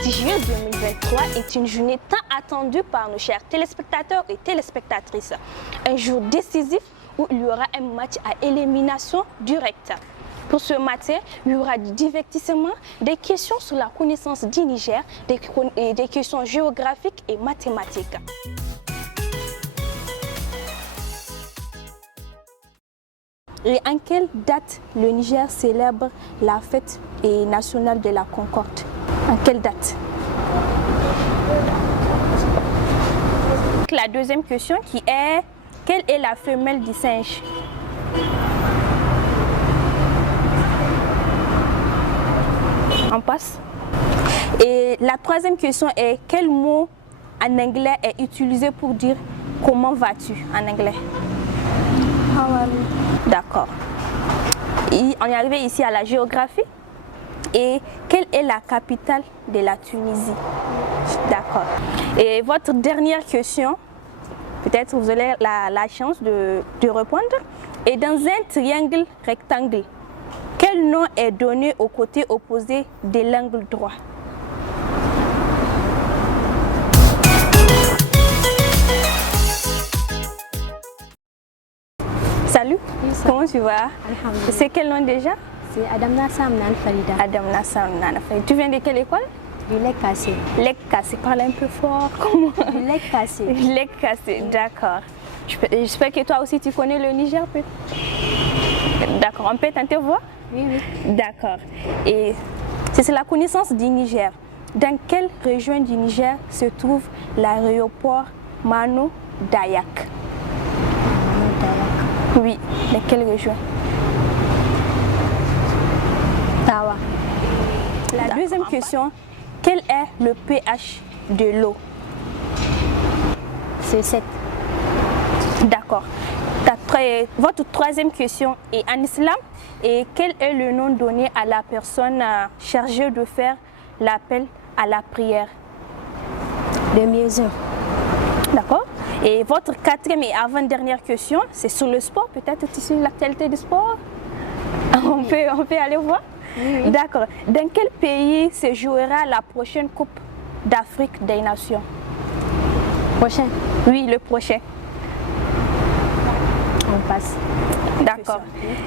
prestigieuse 2023 est une journée tant attendue par nos chers téléspectateurs et téléspectatrices. Un jour décisif où il y aura un match à élimination directe. Pour ce matin, il y aura du divertissement, des questions sur la connaissance du Niger, des questions géographiques et mathématiques. Et en quelle date le Niger célèbre la fête nationale de la Concorde? En quelle date? La deuxième question qui est: quelle est la femelle du singe? On passe. Et la troisième question est: quel mot en anglais est utilisé pour dire comment vas-tu en anglais? How are you? D'accord. On est arrivé ici à la géographie. Et quelle est la capitale de la Tunisie? D'accord. Et votre dernière question, peut-être vous aurez la chance de répondre. Et dans un triangle rectangle, quel nom est donné au côté opposé de l'angle droit? Salut, comment tu vas? C'est quel nom déjà? C'est Adam Nassam Nan Farida. Adam Nassam Nan Farida. Tu viens de quelle école? Du Lec Cassé. Lec Cassé, parle un peu fort. Comment? Du Lec Cassé. Lec Cassé, d'accord. J'espère que toi aussi tu connais le Niger. D'accord, on peut tenter voir? Oui, oui. D'accord. Et c'est la connaissance du Niger. Dans quelle région du Niger se trouve l'aéroport Mano Dayak? Oui, dans quelle région? Tawa. La deuxième question, quel est le pH de l'eau? C'est 7. D'accord. Votre troisième question est en islam. Et quel est le nom donné à la personne chargée de faire l'appel à la prière? Le muezzin. D'accord. Et votre quatrième et avant-dernière question, c'est sur le sport, peut-être sur l'actualité du sport. On peut aller voir? Oui. D'accord. Dans quel pays se jouera la prochaine Coupe d'Afrique des Nations? Prochain? Oui, le prochain. On passe. D'accord.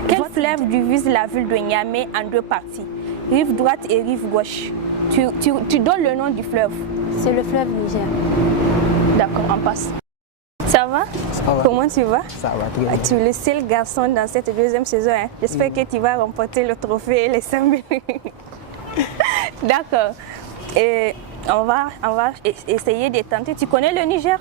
Quel fleuve divise la ville de Niamey en deux parties? Rive droite et rive gauche. Tu donnes le nom du fleuve. C'est le fleuve Niger. D'accord, on passe. Ça va? Ça va. Comment tu vas? Ça va très bien. Tu es le seul garçon dans cette deuxième saison. Hein? J'espère que tu vas remporter le trophée et les 5 000. D'accord. Et on va essayer de tenter. Tu connais le Niger?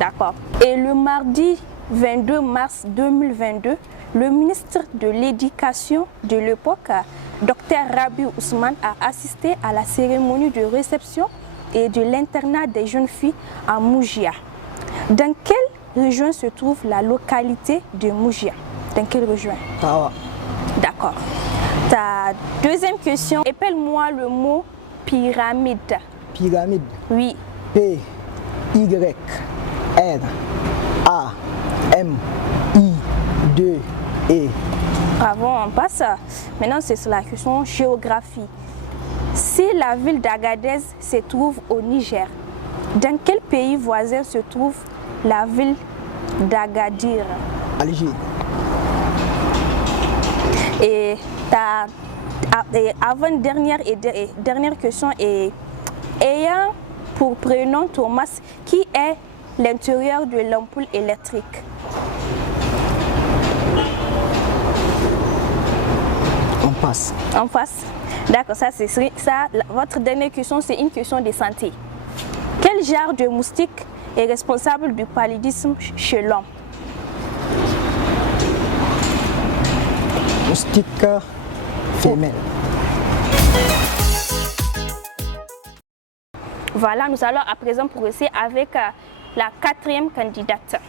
D'accord. Et le mardi 22 mars 2022, le ministre de l'Éducation de l'époque, Dr Rabi Ousmane, a assisté à la cérémonie de réception et de l'internat des jeunes filles à Moujia. Dans quelle région se trouve la localité de Moujia? Dans quelle région? Tawa. D'accord. Ta deuxième question, appelle-moi le mot pyramide. Pyramide. Oui. P, Y, R, A, M, I, 2, E. Bravo, on passe. Maintenant, c'est sur la question géographie. Si la ville d'Agadez se trouve au Niger, dans quel pays voisin se trouve la ville d'Agadir? Alger. Et ta avant-dernière et dernière question est: ayant pour prénom Thomas, qui est l'intérieur de l'ampoule électrique? On passe. On passe. D'accord, ça. Votre dernière question, c'est une question de santé. Quel genre de moustique est responsable du paludisme chez l'homme? Moustique femelle. Voilà, nous allons à présent progresser avec la quatrième candidate.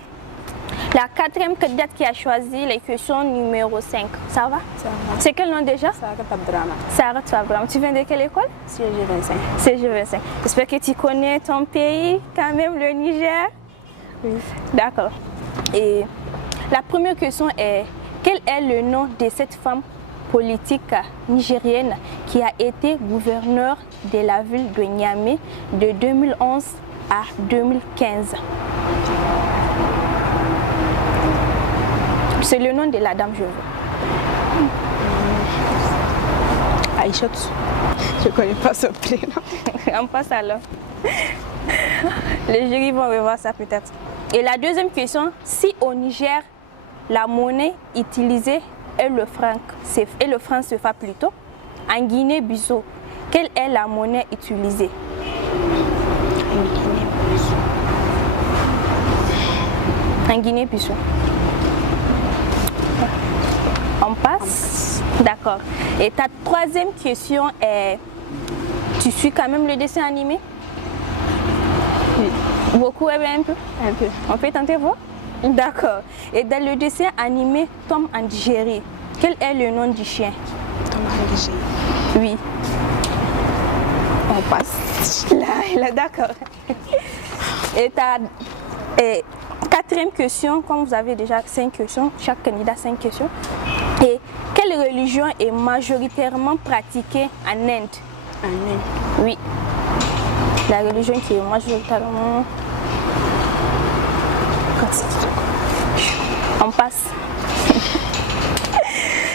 La quatrième candidate qui a choisi les questions numéro 5. Ça va? Ça va. C'est quel nom déjà? Sarah Abdrama. Sarah Abdrama. Tu viens de quelle école? CG25. CG25. J'espère que tu connais ton pays, quand même, le Niger. Oui. D'accord. Et la première question est: quel est le nom de cette femme politique nigérienne qui a été gouverneur de la ville de Niamey de 2011 à 2015. C'est le nom de la dame, je veux. Aïchot. Je ne connais pas ce prénom. On passe alors. Les jurys vont revoir ça peut-être. Et la deuxième question, si au Niger, la monnaie utilisée est le franc CFA plutôt, en Guinée-Bissau, quelle est la monnaie utilisée? En Guinée-Bissau. On passe. D'accord. Et ta troisième question est, tu suis quand même le dessin animé? Oui. Beaucoup, un peu? Un peu. On peut tenter voir? D'accord. Et dans le dessin animé Tom and Jerry, quel est le nom du chien? Tom and Jerry. Oui. On passe. Là, d'accord. Et ta quatrième question, comme vous avez déjà 5 questions, chaque candidat 5 questions. Et quelle religion est majoritairement pratiquée en Inde? En Inde. Oui. La religion qui est majoritairement... On passe.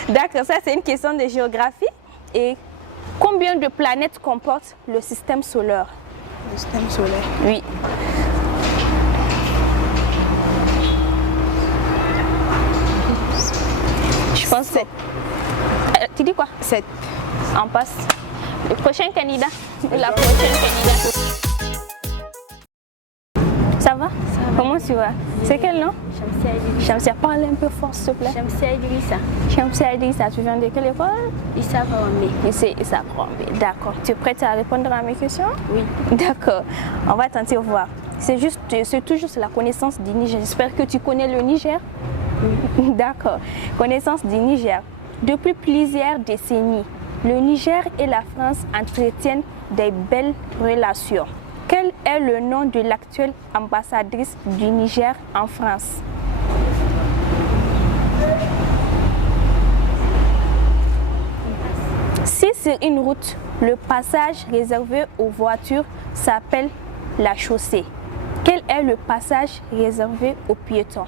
D'accord, ça c'est une question de géographie. Et combien de planètes comporte le système solaire? Le système solaire. Oui. Je pense 7. Tu dis quoi? 7. On passe. Le prochain candidat. La prochaine candidate. Ça va? Comment tu vas? C'est quel nom? Shamsia Idrissa. Shamsia, parle un peu fort s'il te plaît. Shamsia Idrissa. Shamsia Idrissa, tu viens de quelle école? Issa Kawambe. Ici, Issa Kawambe. D'accord. Tu es prête à répondre à mes questions? Oui. D'accord. On va tenter de voir. C'est toujours la connaissance du Niger. J'espère que tu connais le Niger. Oui. D'accord. Connaissance du Niger. Depuis plusieurs décennies, le Niger et la France entretiennent des belles relations. Quel est le nom de l'actuelle ambassadrice du Niger en France? Si sur une route, le passage réservé aux voitures s'appelle la chaussée, quel est le passage réservé aux piétons?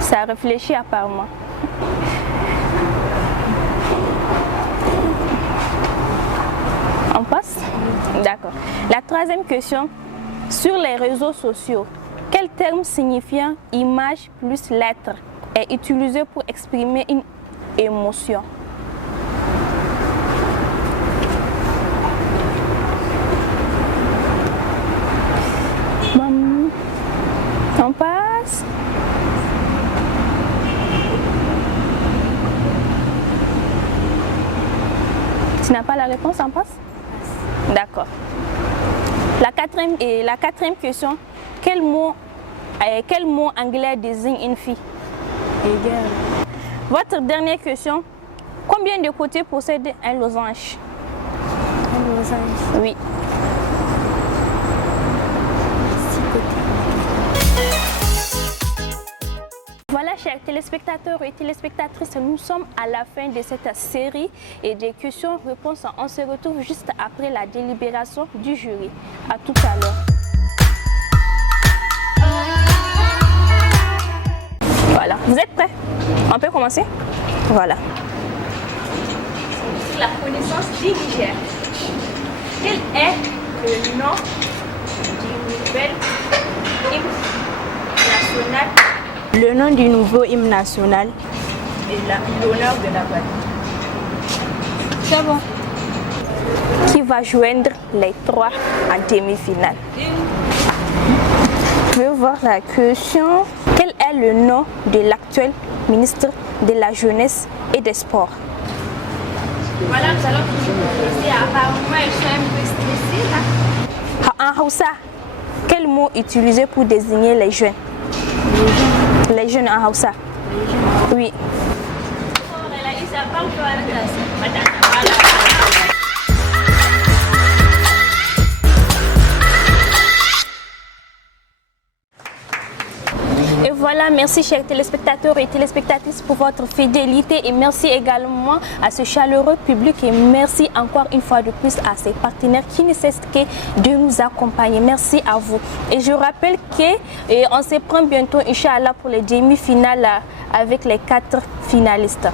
Ça réfléchit apparemment. On passe? D'accord. La troisième question. Sur les réseaux sociaux, quel terme signifiant image plus lettre est utilisé pour exprimer une émotion? On passe? Tu n'as pas la réponse, on passe? D'accord. La quatrième question, quel mot anglais désigne une fille? Égal. Votre dernière question, combien de côtés possède un losange? Un losange. Oui. 6 côtés. Voilà, chers téléspectateurs et téléspectatrices, nous sommes à la fin de cette série et des questions-réponses. On se retrouve juste après la délibération du jury. À tout à l'heure. Voilà, vous êtes prêts? On peut commencer? Voilà. La connaissance du Niger. Quel est le nom du nouvel hymne national? Le nom du nouveau hymne national. Et l'honneur de la patrie. C'est bon. Qui va joindre les 3 en demi-finale? Je veux voir la question. Quel est le nom de l'actuel ministre de la Jeunesse et des Sports? Voilà, nous allons commencer. Apparemment, ils sont un peu stressés là. En Hausa, quel mot utilisé pour désigner les jeunes? Les jeunes en Hausa. Oui. Voilà, merci chers téléspectateurs et téléspectatrices pour votre fidélité et merci également à ce chaleureux public et merci encore une fois de plus à ces partenaires qui ne cessent que de nous accompagner. Merci à vous. Et je rappelle qu'on se prend bientôt, Inch'Allah, pour les demi-finales avec les 4 finalistes.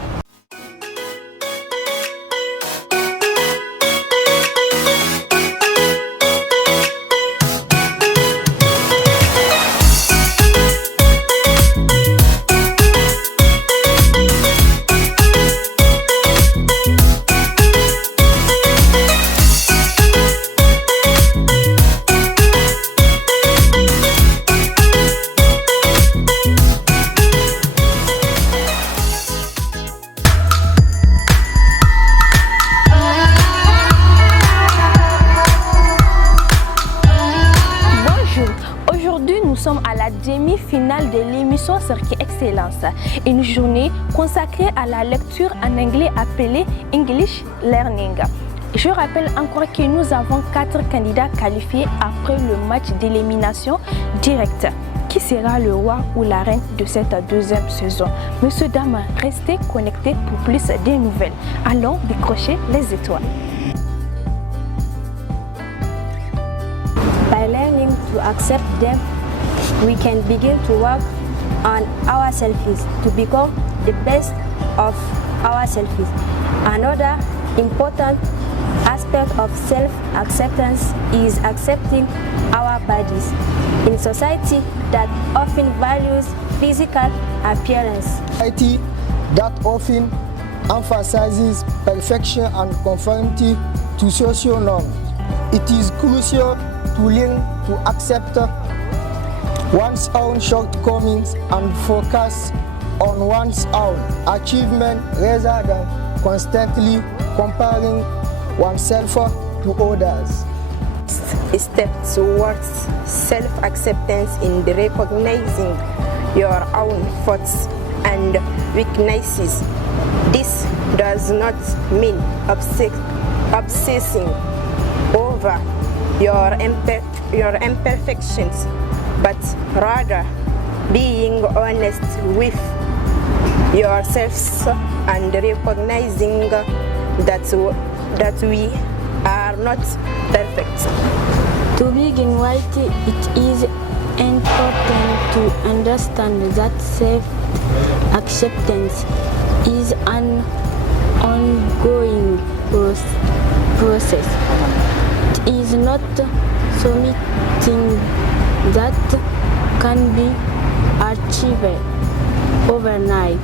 À la demi-finale de l'émission Circuit Excellence, une journée consacrée à la lecture en anglais appelée English Learning. Je rappelle encore que nous avons 4 candidats qualifiés après le match d'élimination directe. Qui sera le roi ou la reine de cette deuxième saison? Monsieur, dames, restez connectés pour plus de nouvelles. Allons décrocher les étoiles. By learning to accept them, we can begin to work on ourselves to become the best of ourselves. Another important aspect of self-acceptance is accepting our bodies. In society that often values physical appearance, Society that often emphasizes perfection and conformity to social norms, it is crucial to learn to accept one's own shortcomings and focus on one's own achievement rather than constantly comparing oneself to others. A step towards self-acceptance in recognizing your own faults and weaknesses. This does not mean obsessing over your imperfections, but rather being honest with yourselves and recognizing that we are not perfect. to begin right, it is important to understand that self-acceptance is an ongoing process. It is not something that can be achieved overnight,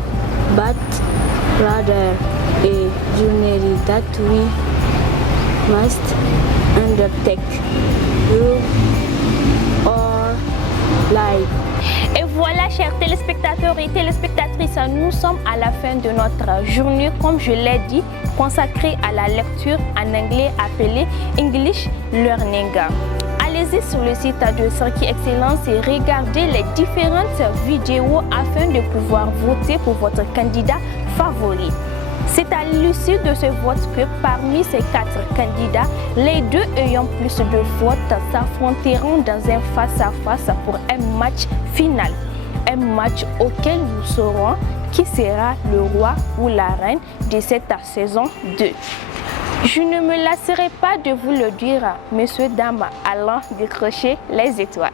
but rather a journey that we must undertake through our life. Et voilà, chers téléspectateurs et téléspectatrices, nous sommes à la fin de notre journée, comme je l'ai dit, consacrée à la lecture en anglais appelée English Learning. Allez-y sur le site de Circuit Excellence et regardez les différentes vidéos afin de pouvoir voter pour votre candidat favori. C'est à l'issue de ce vote que parmi ces 4 candidats, les 2 ayant plus de votes s'affronteront dans un face-à-face pour un match final. Un match auquel nous saurons qui sera le roi ou la reine de cette saison 2. Je ne me lasserai pas de vous le dire, messieurs, dames, allant décrocher les étoiles.